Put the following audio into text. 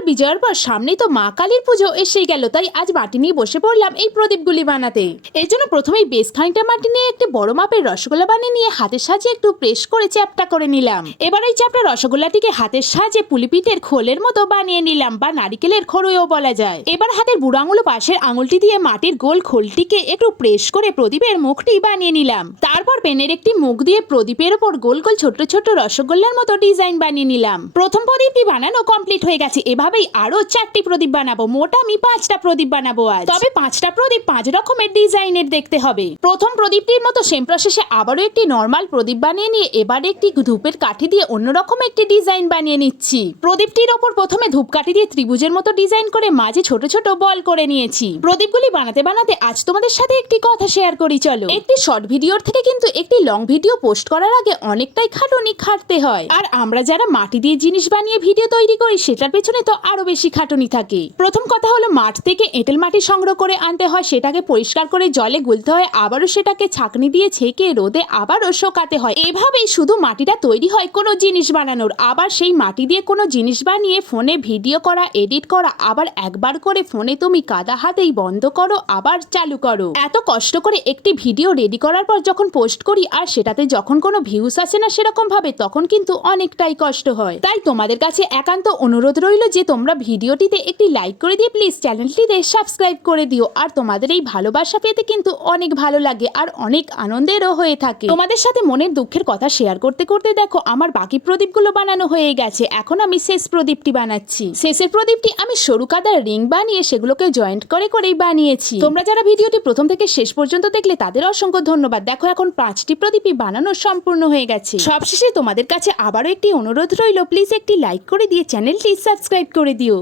আর বিজয়ের পর সামনেই তো মা কালীর পুজো এসেই গেল, তাই আজ মাটি নিয়ে বসে পড়লাম এই প্রদীপগুলি বানাতে। এর জন্য প্রথমেই বেশ খানিকটা মাটি নিয়ে একটি বড় মাপের রসগোল্লা বানিয়ে নিয়ে হাতের সাহায্যে একটু প্রেস করে চ্যাপটা করে নিলাম। এবার এই চ্যাপটা রসগোল্লাটিকে হাতের সাহায্যে পুলিপিঠের খোলের মতো বানিয়ে নিলাম, বা নারিকেলের খড়ুয়েও বলা যায়। এবার হাতের বুড়ো আঙুল পাশের আঙুলটি দিয়ে মাটির গোল খোলটিকে একটু প্রেস করে প্রদীপের মুখটি বানিয়ে নিলাম। তারপর পেনের একটি মুখ দিয়ে প্রদীপের ওপর গোল গোল ছোট ছোট রসগোল্লার মতো ডিজাইন বানিয়ে নিলাম। প্রথম প্রদীপটি বানানো কমপ্লিট হয়ে গেছে। এভাবেই আরও চারটি প্রদীপ বানাবো। মোট আমি পাঁচটা প্রদীপ বানাবো আজ। তবে পাঁচটা প্রদীপ পাঁচ রকমের ডিজাইনের দেখতে হবে। প্রথম প্রদীপটির মতো সেম প্রসেসে আবারও একটি নর্মাল প্রদীপ বানিয়ে নিয়ে এবার একটি ধূপের কাঠি দিয়ে অন্যরকম একটি ডিজাইন বানিয়ে নিচ্ছি। প্রদীপটির ওপর প্রথমে ধূপকাঠি দিয়ে ত্রিভুজের মতো ডিজাইন করে মাঝে ছোট ছোট বল করে নিয়েছি। প্রদীপগুলি বানাতে বানাতে আজ তোমাদের সাথে একটি কথা শেয়ার করি, চলো। একটি শর্ট ভিডিওর থেকে কিন্তু একটি লং ভিডিও পোস্ট করার আগে অনেকটাই খাটুনি খাটতে হয়। আর আমরা যারা মাটি দিয়ে জিনিস বানিয়ে ভিডিও তৈরি করি, সেটার পেছনে তো আরও বেশি খাটুনি থাকে প্রথম কথা হলো মাঠ থেকে এঁটেল মাটি সংগ্রহ করে আনতে হয়, সেটাকে পরিষ্কার করে জলে গুলতে হয়, আবারও সেটাকে ছাকনি দিয়ে ছেঁকে রোদে আবারও শোকাতে হয়। এভাবেই শুধু মাটিটা তৈরি হয় কোনো জিনিস বানানোর, আবার সেই মাটি দিয়ে কোনো জিনিস বানিয়ে ফোনে ভিডিও করা এডিট করা, আবার একবার করে ফোনে তুমি কাদা হাতেই বন্ধ করো, আবার চালু করো। এত কষ্ট করে একটি ভিডিও রেডি করার পর যখন পোস্ট করি আর সেটাতে যখন কোনো ভিউস আসে না সেরকম ভাবে, তখন কিন্তু অনেকটাই কষ্ট হয়। তাই তোমাদের কাছে একান্ত অনুরোধ রইল যে তোমরা ভিডিওটিতে একটি লাইক করে দিয়ে প্লিজ চ্যানেলটিতে সাবস্ক্রাইব করে দিও। আর তোমাদের এই ভালোবাসা পেতে কিন্তু অনেক ভালো লাগে আর অনেক আনন্দেরও হয়ে থাকে। তোমাদের সাথে মনের দুঃখের কথা শেয়ার করতে করতে দেখো, আমার বাকি প্রদীপগুলো বানানো হয়ে গেছে। এখন আমি শেষ প্রদীপটি বানাচ্ছি। শেষের প্রদীপটি আমি সরু কাদার রিং বানিয়ে সেগুলোকে জয়েন্ট করে করেই বানিয়েছি। তোমরা যারা ভিডিওটি প্রথম থেকে শেষ পর্যন্ত দেখলে তাদের অসংখ্য ধন্যবাদ। দেখো এখন পাঁচটি প্রদীপই বানানো সম্পূর্ণ হয়ে গেছে। সবশেষে তোমাদের কাছে আবারও একটি অনুরোধ রইল প্লিজ একটি লাইক করে দিয়ে চ্যানেলটি সাবস্ক্রাইব করে দিও।